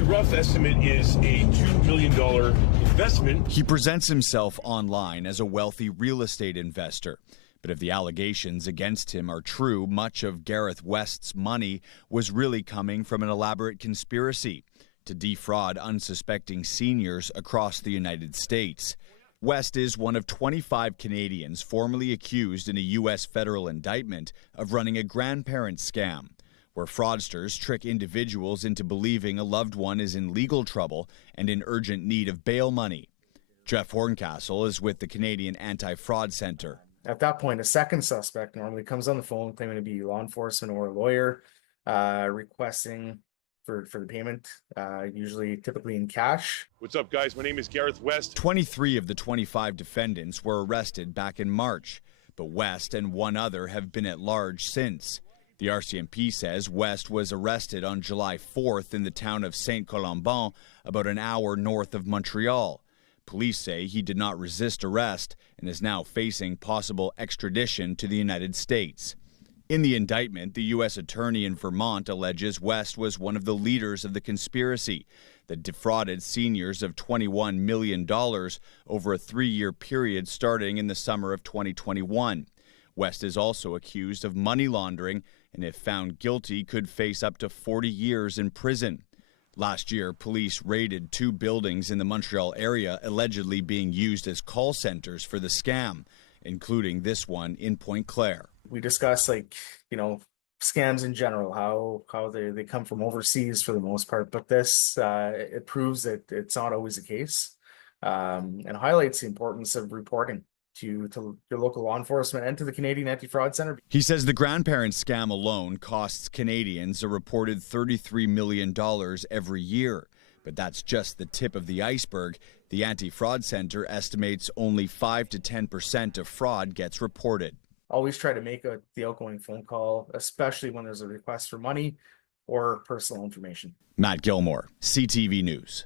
The rough estimate is a $2 million investment. He presents himself online as a wealthy real estate investor. But if the allegations against him are true, much of Gareth West's money was really coming from an elaborate conspiracy to defraud unsuspecting seniors across the United States. West is one of 25 Canadians formally accused in a U.S. federal indictment of running a grandparent scam, where fraudsters trick individuals into believing a loved one is in legal trouble and in urgent need of bail money. Jeff Horncastle is with the Canadian Anti-Fraud Centre. At that point, a second suspect normally comes on the phone claiming to be law enforcement or a lawyer, requesting for the payment, typically in cash. What's up, guys? My name is Gareth West. 23 of the 25 defendants were arrested back in March, but West and one other have been at large since. The RCMP says West was arrested on July 4th in the town of Saint-Colomban, about an hour north of Montreal. Police say he did not resist arrest and is now facing possible extradition to the United States. In the indictment, the U.S. attorney in Vermont alleges West was one of the leaders of the conspiracy that defrauded seniors of $21 million over a 3-year period starting in the summer of 2021. West is also accused of money laundering and, if found guilty, could face up to 40 years in prison. Last year, police raided 2 buildings in the Montreal area allegedly being used as call centers for the scam, including this one in Pointe Claire. We discuss scams in general, how they come from overseas for the most part, but this it proves that it's not always the case, and highlights the importance of reporting to your local law enforcement and to the Canadian Anti-Fraud Centre. He says the grandparent scam alone costs Canadians a reported $33 million every year. But that's just the tip of the iceberg. The Anti-Fraud Centre estimates only 5 to 10% of fraud gets reported. Always try to make the outgoing phone call, especially when there's a request for money or personal information. Matt Gilmore, CTV News.